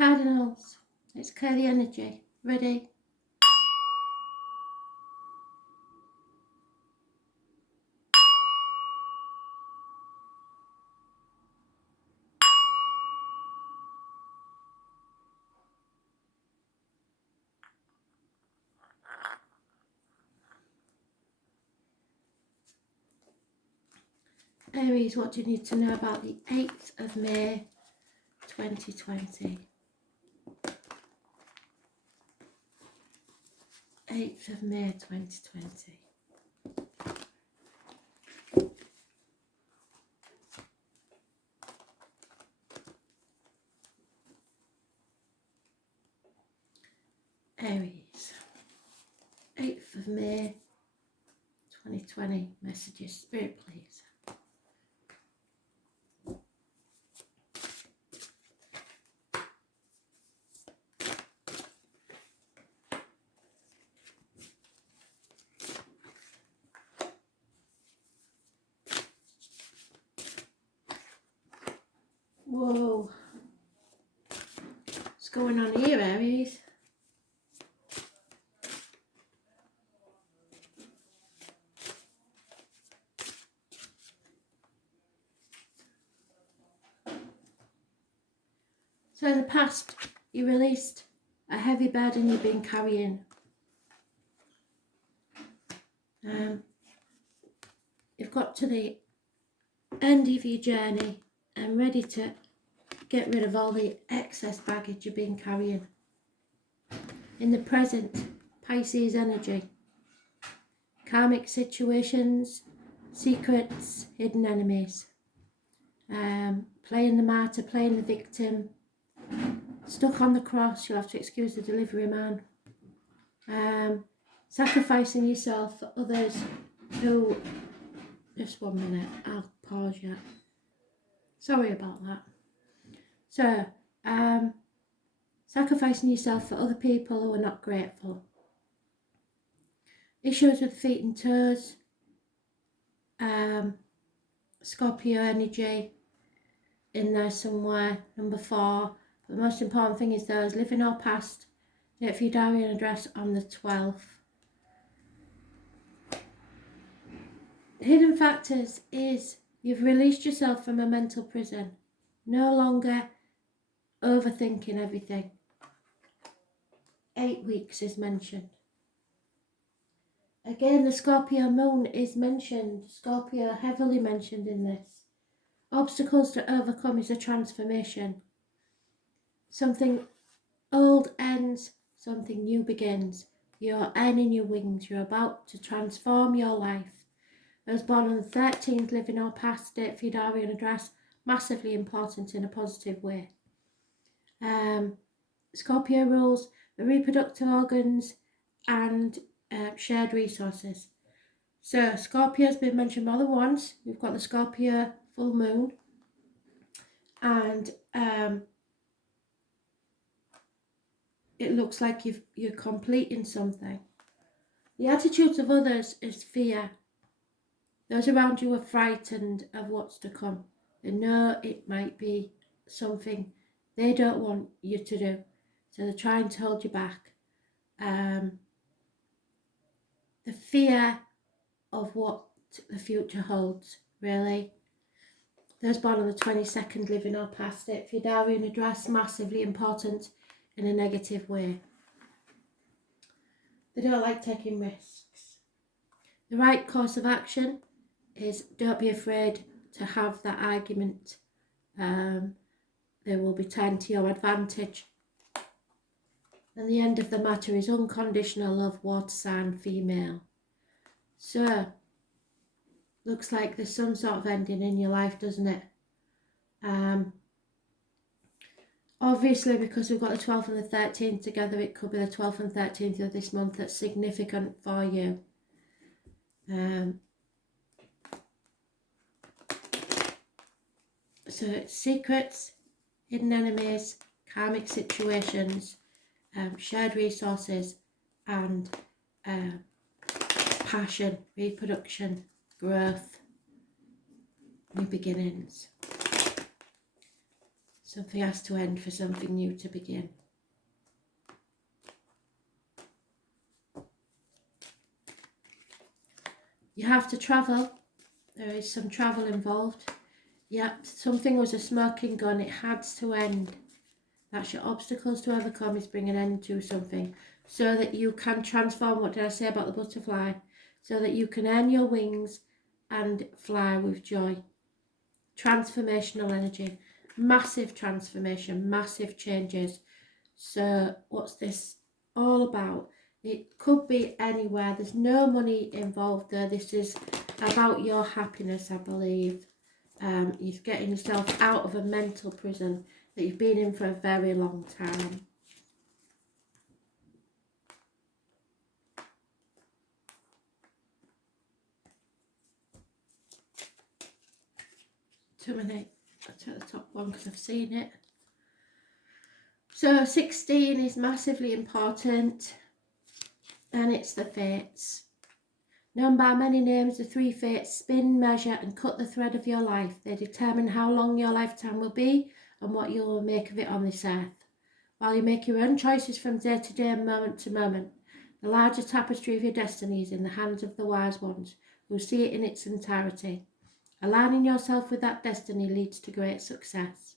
Cardinals, let's clear the energy. Ready? Aries, what do you need to know about the 8th of May 2020? 8th of May 2020. Aries, 8th of May 2020. Messages, Spirit, please. Whoa. What's going on here, Aries? So in the past, you released a heavy burden you've been carrying. You've got to the end of your journey and ready to get rid of all the excess baggage you've been carrying. In the present, Pisces energy, karmic situations, secrets, hidden enemies, playing the martyr, playing the victim, stuck on the cross, you'll have to excuse the delivery man, sacrificing yourself for others who, just 1 minute, I'll pause you. Sorry about that. So, sacrificing yourself for other people who are not grateful. Issues with feet and toes. Scorpio energy in there somewhere, number 4. But the most important thing is those living or past. Date for your diary and address on the 12th. Hidden factors is you've released yourself from a mental prison. No longer overthinking everything. 8 weeks is mentioned. Again, the Scorpio moon is mentioned. Scorpio heavily mentioned in this. Obstacles to overcome is a transformation. Something old ends, something new begins. You're earning your wings. You're about to transform your life. Those born on the 13th, living or past, date for your diary and address, massively important in a positive way. Scorpio rules the reproductive organs and shared resources. So Scorpio's been mentioned more than once. We've got the Scorpio full moon, and it looks like you're completing something. The attitudes of others is fear. Those around you are frightened of what's to come. They know it might be something they don't want you to do, so they're trying to hold you back. The fear of what the future holds, really. Those born on the 22nd, living or past, it for your diary and address, massively important in a negative way. They don't like taking risks. The right course of action is don't be afraid to have that argument. They will be turned to your advantage. And the end of the matter is unconditional love, water sign, female. So, looks like there's some sort of ending in your life, doesn't it? Obviously, because we've got the 12th and the 13th together, it could be the 12th and 13th of this month that's significant for you. So it's secrets, hidden enemies, karmic situations, shared resources, and passion, reproduction, growth, new beginnings. Something has to end for something new to begin. You have to travel. There is some travel involved. Yep, something was a smoking gun. It had to end. That's your obstacles to overcome, is bring an end to something so that you can transform. What did I say about the butterfly? So that you can earn your wings and fly with joy. Transformational energy. Massive transformation, massive changes. So what's this all about? It could be anywhere. There's no money involved there. This is about your happiness, I believe. You're getting yourself out of a mental prison that you've been in for a very long time. Too many. I'll take the top one because I've seen it. So 16 is massively important, and it's the fates. Known by many names, the three fates spin, measure and cut the thread of your life. They determine how long your lifetime will be and what you will make of it on this earth. While you make your own choices from day to day and moment to moment, the larger tapestry of your destiny is in the hands of the wise ones who see it in its entirety. Aligning yourself with that destiny leads to great success.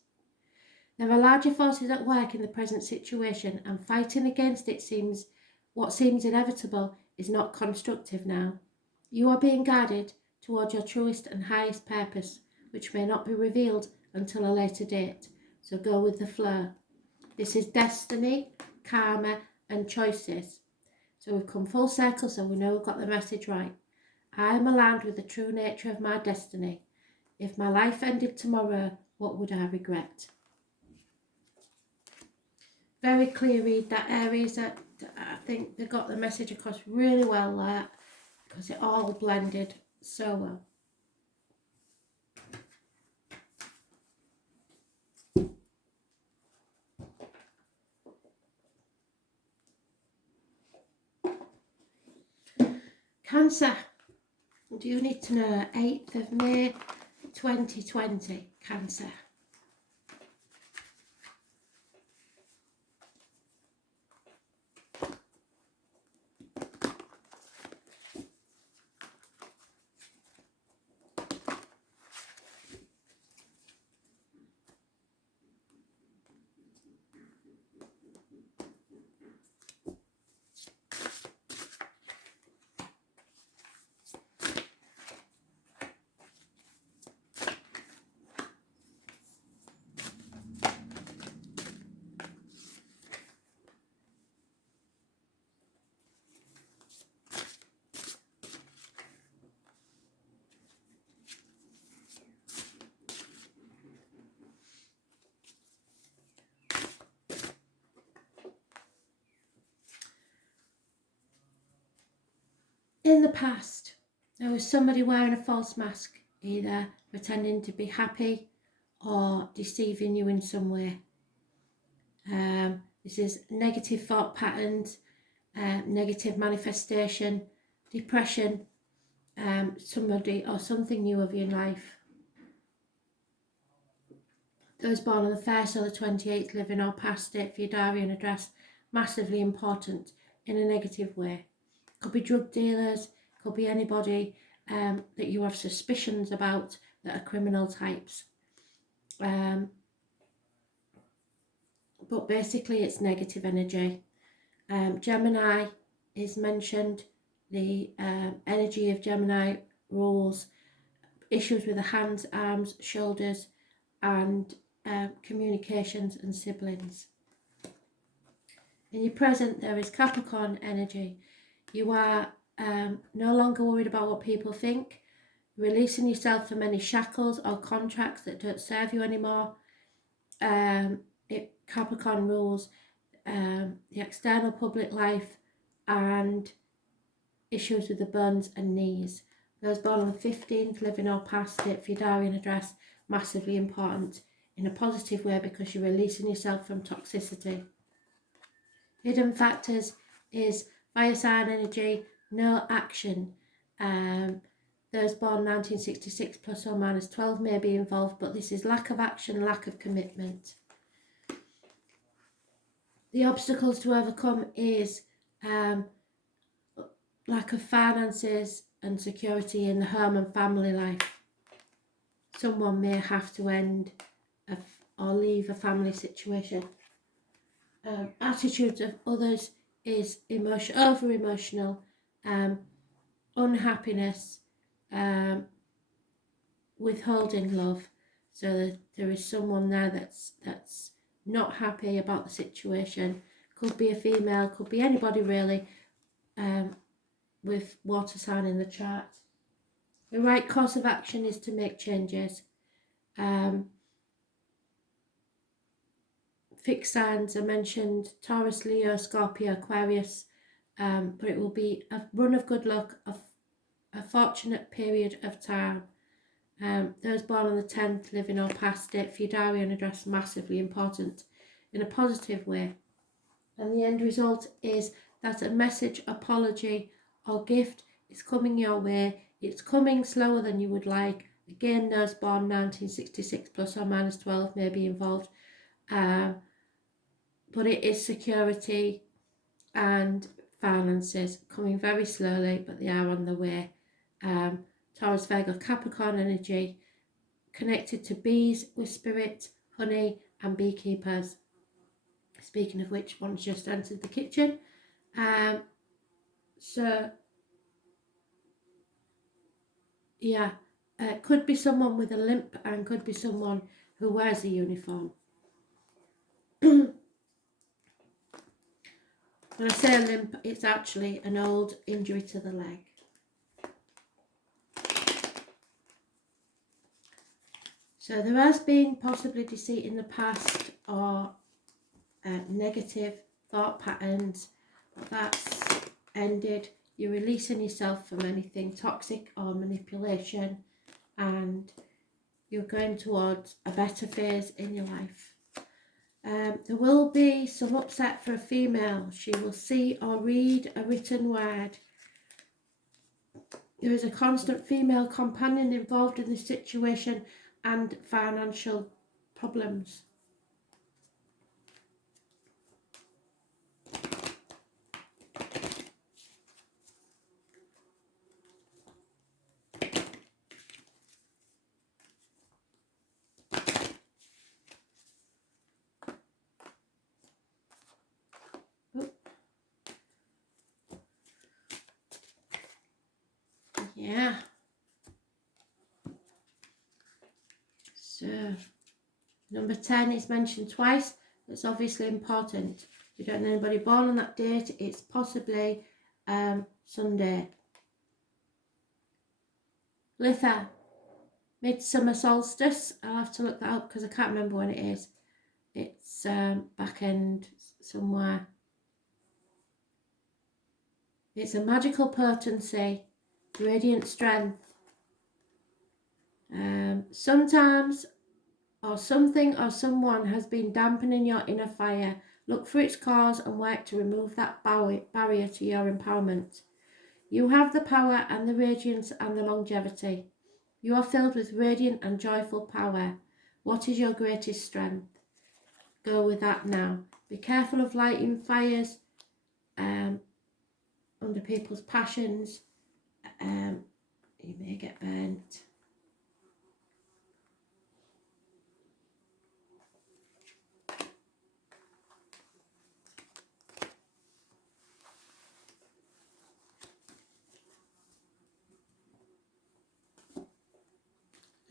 There are larger forces at work in the present situation, and fighting against it what seems inevitable is not constructive now. You are being guided towards your truest and highest purpose, which may not be revealed until a later date, so go with the flow. This is destiny, karma and choices. So we've come full circle, so we know we've got the message right. I am aligned with the true nature of my destiny. If my life ended tomorrow, what would I regret? Very clear read, that Aries. I think they got the message across really well there, because it all blended so well. Cancer. Do you need to know? 8th of May 2020. Cancer. In the past, there was somebody wearing a false mask, either pretending to be happy or deceiving you in some way. This is negative thought patterns, negative manifestation, depression, somebody or something new of your life. Those born on the 1st or the 28th, living or past it for your diary and address, massively important in a negative way. Could be drug dealers, could be anybody that you have suspicions about that are criminal types. But basically it's negative energy. Gemini is mentioned. The energy of Gemini rules issues with the hands, arms, shoulders and communications and siblings. In your present, there is Capricorn energy. You are no longer worried about what people think, releasing yourself from any shackles or contracts that don't serve you anymore. Capricorn rules the external public life and issues with the buns and knees. Those born on the 15th, living or past it, for your diary and address, massively important in a positive way because you're releasing yourself from toxicity. Hidden factors is fire sign energy, no action. Those born 1966 plus or minus 12 may be involved, but this is lack of action, lack of commitment. the obstacles to overcome is lack of finances and security in the home and family life. Someone may have to end or leave a family situation. Attitudes of others is over emotional, unhappiness, withholding love. So that there is someone there that's not happy about the situation. Could be a female, could be anybody really, with water sign in the chart. The right course of action is to make changes. Fixed signs are mentioned: Taurus, Leo, Scorpio, Aquarius, but it will be a run of good luck, a fortunate period of time. Those born on the 10th, living or past it, for your diary and address, massively important in a positive way. And the end result is that a message, apology or gift is coming your way. It's coming slower than you would like. Again, those born 1966 plus or minus 12 may be involved. But it is security and finances coming very slowly, but they are on the way. Taurus, Virgo, Capricorn energy, connected to bees with spirit, honey and beekeepers. Speaking of which, one's just entered the kitchen. So yeah, could be someone with a limp and could be someone who wears a uniform. When I say a limp, it's actually an old injury to the leg. So there has been possibly deceit in the past or negative thought patterns. That's ended. You're releasing yourself from anything toxic or manipulation, and you're going towards a better phase in your life. There will be some upset for a female. She will see or read a written word. There is a constant female companion involved in this situation and financial problems. Yeah. So, number 10 is mentioned twice. That's obviously important. If you don't know anybody born on that date, it's possibly Sunday. Litha, midsummer solstice. I'll have to look that up because I can't remember when it is. It's back end somewhere. It's a magical potency, radiant strength. Sometimes or something or someone has been dampening your inner fire. Look for its cause and work to remove that barrier to your empowerment. You have the power and the radiance and the longevity. You are filled with radiant and joyful power. What is your greatest strength? Go with that now. Be careful of lighting fires under people's passions. You may get burnt.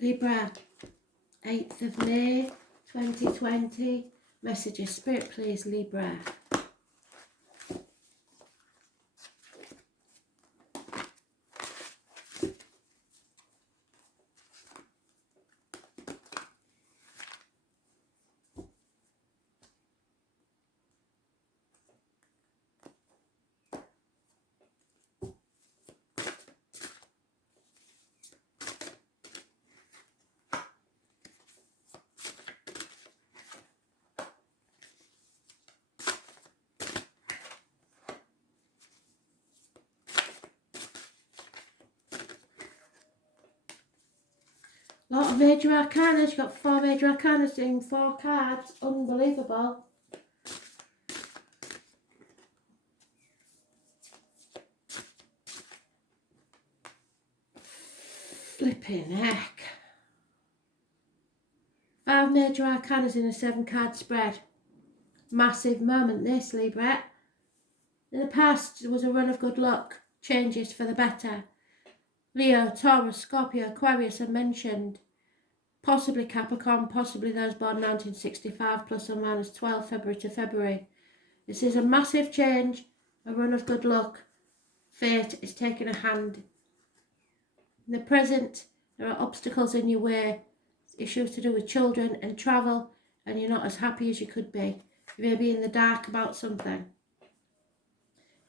Libra, 8th of May 2020. Messages, Spirit please, Libra. A lot of major arcana. You've got 4 major arcana doing 4 cards. Unbelievable. Flipping heck. 5 major arcanas in a 7-card spread. Massive moment this, Libra. In the past, there was a run of good luck. Changes for the better. Leo, Taurus, Scorpio, Aquarius are mentioned. Possibly Capricorn, possibly those born 1965, plus or minus 12 February to February. This is a massive change, a run of good luck. Fate is taking a hand. In the present, there are obstacles in your way, issues to do with children and travel, and you're not as happy as you could be. You may be in the dark about something.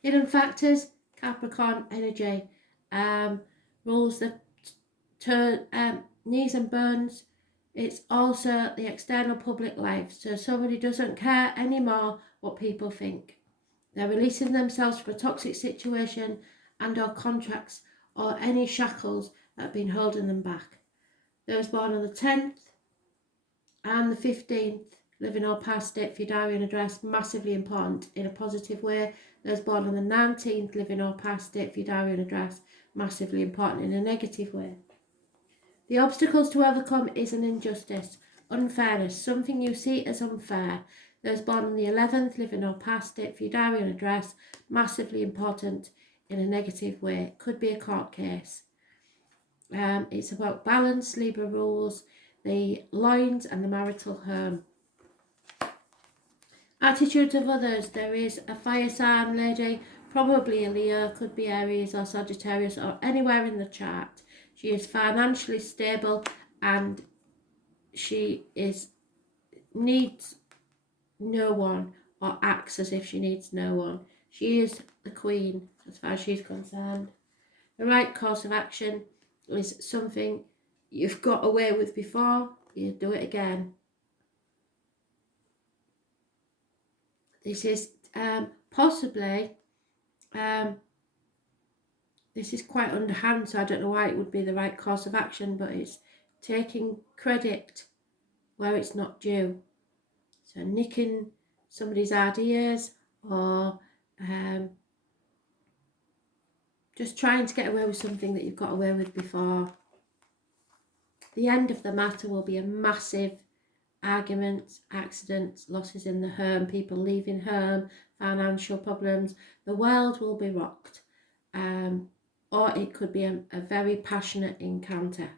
Hidden factors, Capricorn energy, rules the knees and bones. It's also the external public life, so somebody doesn't care anymore what people think. They're releasing themselves from a toxic situation and or contracts or any shackles that have been holding them back. Those born on the 10th and the 15th, living or past date for your diary and address, massively important in a positive way. Those born on the 19th, living or past date for your diary and address, massively important in a negative way. The obstacles to overcome is an injustice, unfairness, something you see as unfair. Those born on the 11th, living or past date for your diary and address, massively important in a negative way. Could be a court case. It's about balance, Libra rules, the lines and the marital home. Attitudes of others. There is a fire sign lady, probably a Leo, could be Aries or Sagittarius or anywhere in the chart. She is financially stable and she needs no one or acts as if she needs no one. She is the queen as far as she's concerned. The right course of action is something you've got away with before, you do it again. This is possibly, this is quite underhand, so I don't know why it would be the right course of action, but it's taking credit where it's not due. So nicking somebody's ideas or just trying to get away with something that you've got away with before. The end of the matter will be a massive argument, accidents, losses in the home, people leaving home, financial problems. The world will be rocked. Or it could be a very passionate encounter.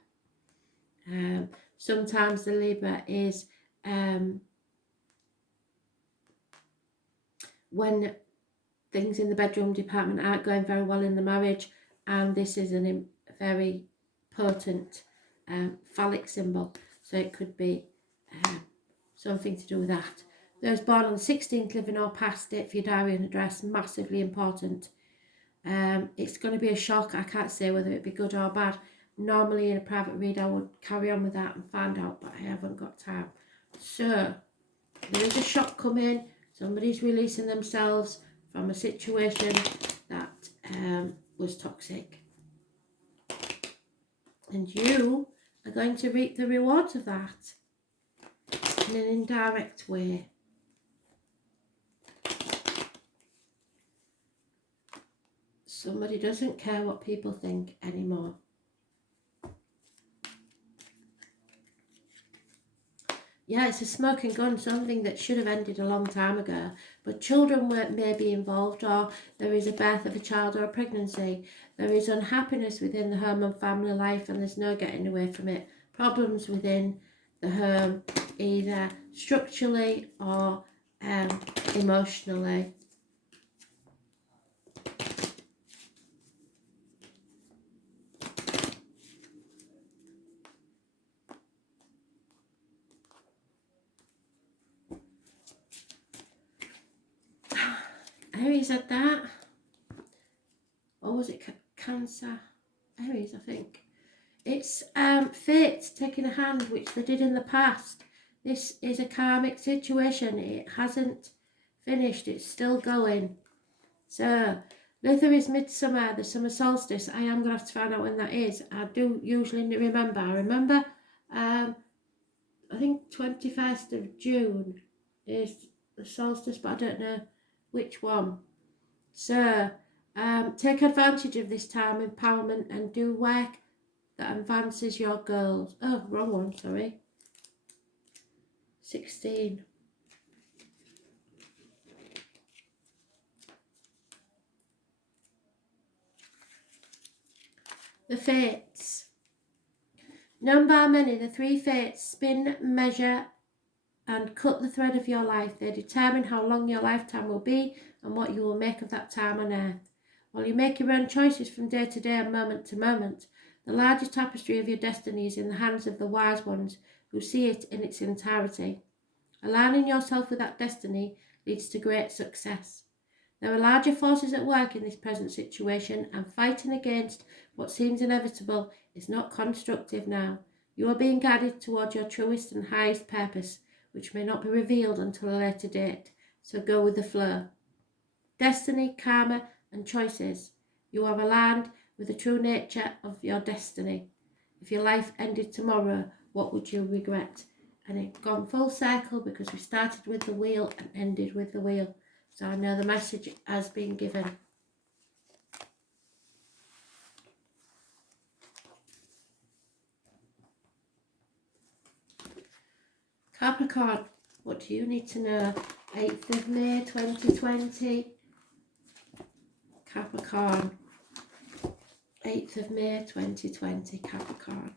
Sometimes the Libra is when things in the bedroom department aren't going very well in the marriage, and this is a very potent phallic symbol, so it could be something to do with that. Those born on the 16th, living or past date for your diary and address, massively important. It's going to be a shock. I can't say whether it be good or bad. Normally in a private read I would carry on with that and find out, but I haven't got time. So there is a shock coming. Somebody's releasing themselves from a situation that was toxic. And you are going to reap the rewards of that in an indirect way. Somebody doesn't care what people think anymore. Yeah, it's a smoking gun, something that should have ended a long time ago. But children may be involved, or there is a birth of a child or a pregnancy. There is unhappiness within the home and family life, and there's no getting away from it. Problems within the home, either structurally or emotionally. Aries had that. Or was it Cancer? Aries, I think. It's fate taking a hand, which they did in the past. This is a karmic situation. It hasn't finished. It's still going. So, Litha is midsummer, the summer solstice. I am going to have to find out when that is. I do usually remember. I remember, I think 21st of June is the solstice, but I don't know which one. So, take advantage of this time, empowerment, and do work that advances your goals. Oh, wrong one, sorry. 16. The fates. Known by many, the three fates spin, measure, and cut the thread of your life. They determine how long your lifetime will be and what you will make of that time on earth. While you make your own choices from day to day and moment to moment, the largest tapestry of your destiny is in the hands of the wise ones who see it in its entirety. Aligning yourself with that destiny leads to great success. There are larger forces at work in this present situation, and fighting against what seems inevitable is not constructive now. You are being guided towards your truest and highest purpose, which may not be revealed until a later date, so go with the flow. Destiny, karma, and choices. You are aligned with the true nature of your destiny. If your life ended tomorrow, what would you regret? And it's gone full circle because we started with the wheel and ended with the wheel. So I know the message has been given. Capricorn, what do you need to know? 8th of May 2020. Capricorn. 8th of May 2020, Capricorn.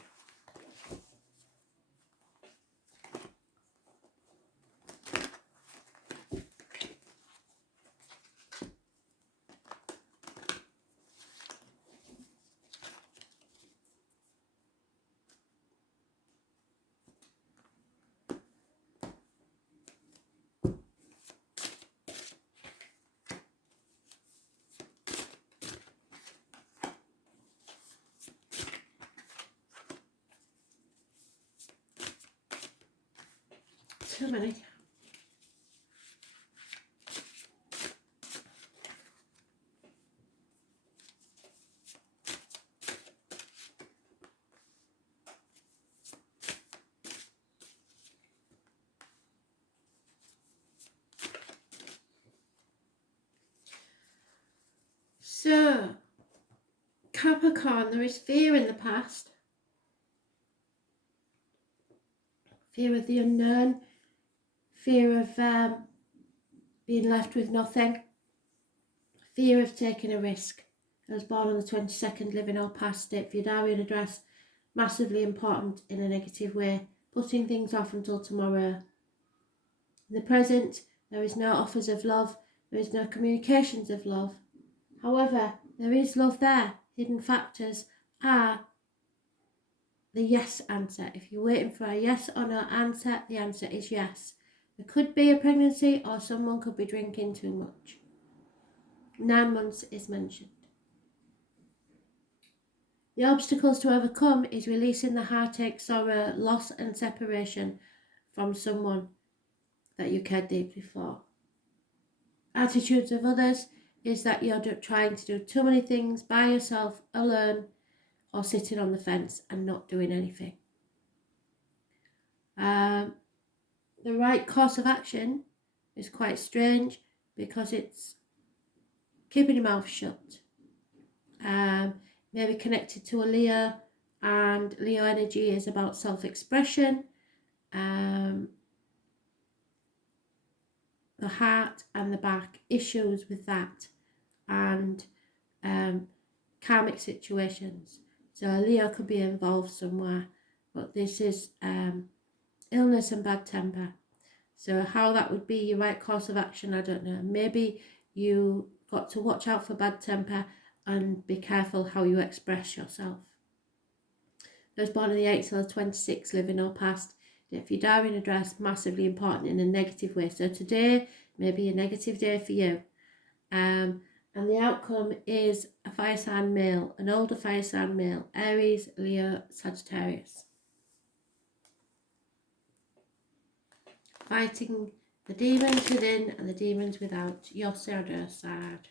Too many. So, Capricorn, there is fear in the past. Fear of the unknown. Fear of being left with nothing. Fear of taking a risk. I was born on the 22nd, living or past it. For your diary and address, massively important in a negative way. Putting things off until tomorrow. In the present, there is no offers of love. There is no communications of love. However, there is love there. Hidden factors are the yes answer. If you're waiting for a yes or no answer, the answer is yes. There could be a pregnancy or someone could be drinking too much. 9 months is mentioned. The obstacles to overcome is releasing the heartache, sorrow, loss and separation from someone that you care deeply for. Attitudes of others is that you're trying to do too many things by yourself, alone, or sitting on the fence and not doing anything. The right course of action is quite strange because it's keeping your mouth shut. Maybe connected to a Leo, and Leo energy is about self-expression, the heart and the back, issues with that, and karmic situations. So a Leo could be involved somewhere, but this is illness and bad temper. So how that would be your right course of action, I don't know. Maybe you got to watch out for bad temper and be careful how you express yourself. Those born on the 8th or the 26th, living or past. If your diary and address, massively important in a negative way. So today may be a negative day for you. And the outcome is a fire sign male, an older fire sign male, Aries, Leo, Sagittarius. Fighting the demons within and the demons without, your shadow side.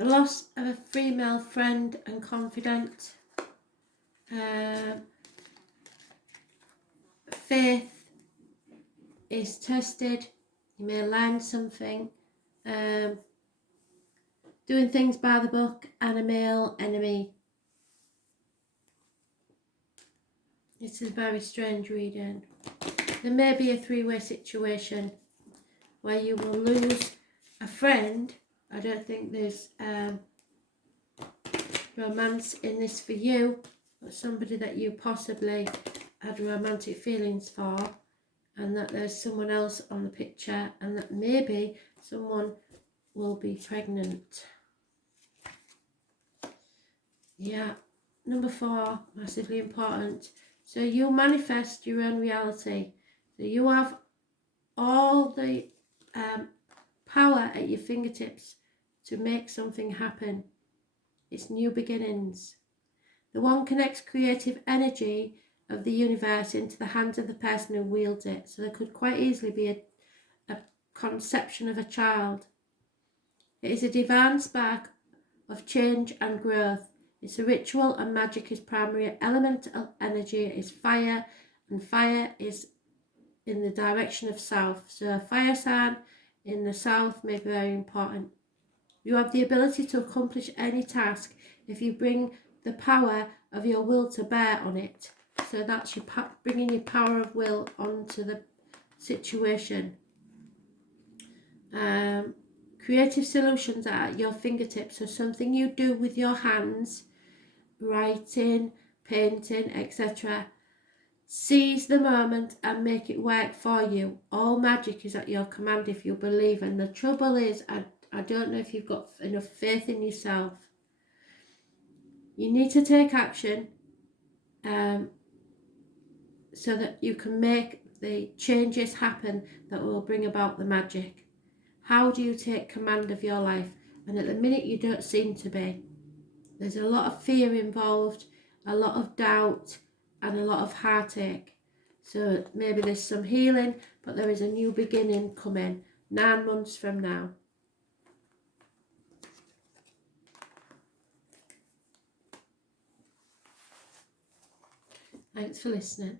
The loss of a female friend and confidant. Faith is tested. You may learn something. Doing things by the book, and a male enemy. This is a very strange reading. There may be a three-way situation where you will lose a friend. I don't think there's romance in this for you, but somebody that you possibly had romantic feelings for, and that there's someone else on the picture, and that maybe someone will be pregnant. Yeah, number 4, massively important. So you manifest your own reality. So you have all the power at your fingertips to make something happen. It's new beginnings. The one connects creative energy of the universe into the hands of the person who wields it. So there could quite easily be a conception of a child. It is a divine spark of change and growth. It's a ritual, and magic is primary. Elemental energy is fire, and fire is in the direction of south. So a fire sign in the south may be very important. You have the ability to accomplish any task if you bring the power of your will to bear on it. So that's your bringing your power of will onto the situation. Creative solutions are at your fingertips. So something you do with your hands, writing, painting, etc. Seize the moment and make it work for you. All magic is at your command if you believe. And the trouble is, I don't know if you've got enough faith in yourself. You need to take action so that you can make the changes happen that will bring about the magic. How do you take command of your life? And at the minute you don't seem to be. There's a lot of fear involved, a lot of doubt, and a lot of heartache. So maybe there's some healing, but there is a new beginning coming 9 months from now. Thanks for listening.